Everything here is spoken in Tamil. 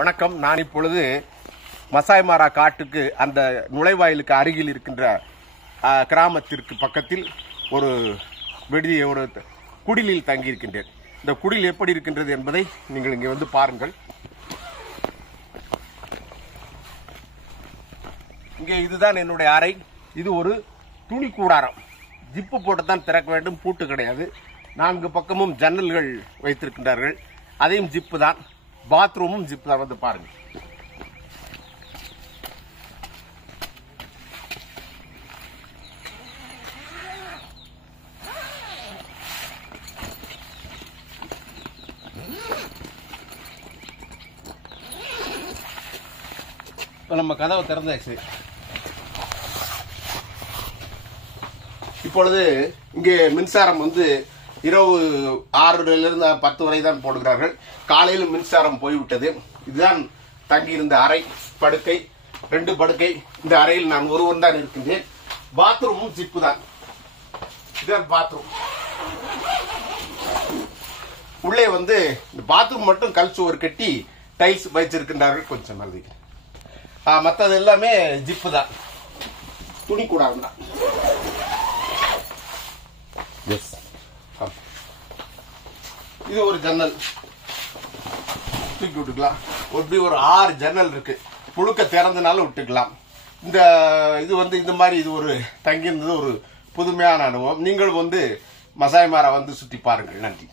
வணக்கம். நான் இப்பொழுது மசாய் மாரா காட்டுக்கு அந்த நுழைவாயிலுக்கு அருகில் இருக்கின்ற கிராமத்திற்கு பக்கத்தில் ஒரு குடிலில் தங்கியிருக்கின்றேன். இந்த குடில் எப்படி இருக்கின்றது என்பதை நீங்கள் இங்கே வந்து பாருங்கள். இங்கே இதுதான் என்னுடைய அறை. இது ஒரு துணி கூடாரம். ஜிப்பு போட்டு தான் திறக்க வேண்டும், பூட்டு கிடையாது. 4 பக்கமும் ஜன்னல்கள் வைத்திருக்கின்றார்கள், அதையும் ஜிப்பு தான். பாத்ரூமும் ஜிப்பு தான். வந்து பாருங்க. நம்ம கதவை திறந்தாச்சு. இப்பொழுது இங்கே மின்சாரம் வந்து இரவு 6லிருந்து 10 வரை தான் போடுகிறார்கள். காலையில் மின்சாரம் போய்விட்டது. இதுதான் தங்கியிருந்த அறை. படுக்கை 2 படுக்கை. இந்த அறையில் நான் ஒருவன் தான் இருக்கின்றேன். பாத்ரூமும் ஜிப்பு தான். இதுதான் பாத்ரூம். உள்ளே வந்து இந்த பாத்ரூம் மட்டும் கல் சுவர் கட்டி டைல்ஸ் வச்சிருக்கின்றார்கள். கொஞ்சம் நல்லது. மற்றது எல்லாமே ஜிப்பு தான். துணி கூடாரம் தான். இது ஒரு ஜன்னல் தூக்கி விட்டுக்கலாம். இப்படி ஒரு 6 ஜன்னல் இருக்கு. புழுக்க திறந்தனால விட்டுக்கலாம். இது வந்து இந்த மாதிரி இது ஒரு தங்கியிருந்தது ஒரு புதுமையான அனுபவம். நீங்கள் வந்து மசாய் மாரா வந்து சுற்றி பாருங்கள். நன்றி.